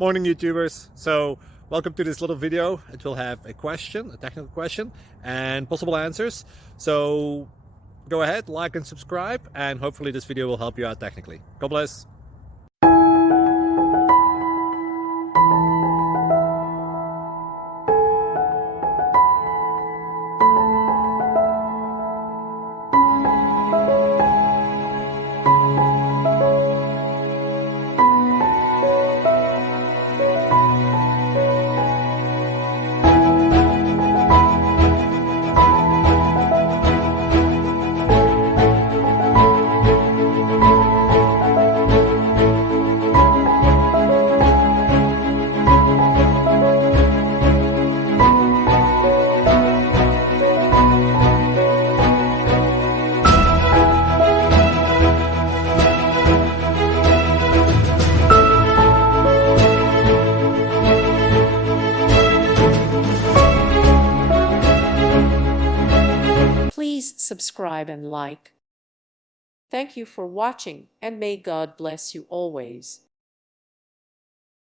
Morning YouTubers. So welcome to this little video. It will have a question, a technical question, and possible answers. So go ahead, like and subscribe, and hopefully this video will help you out technically. God bless. Please subscribe and like. Thank you for watching, and may God bless you always.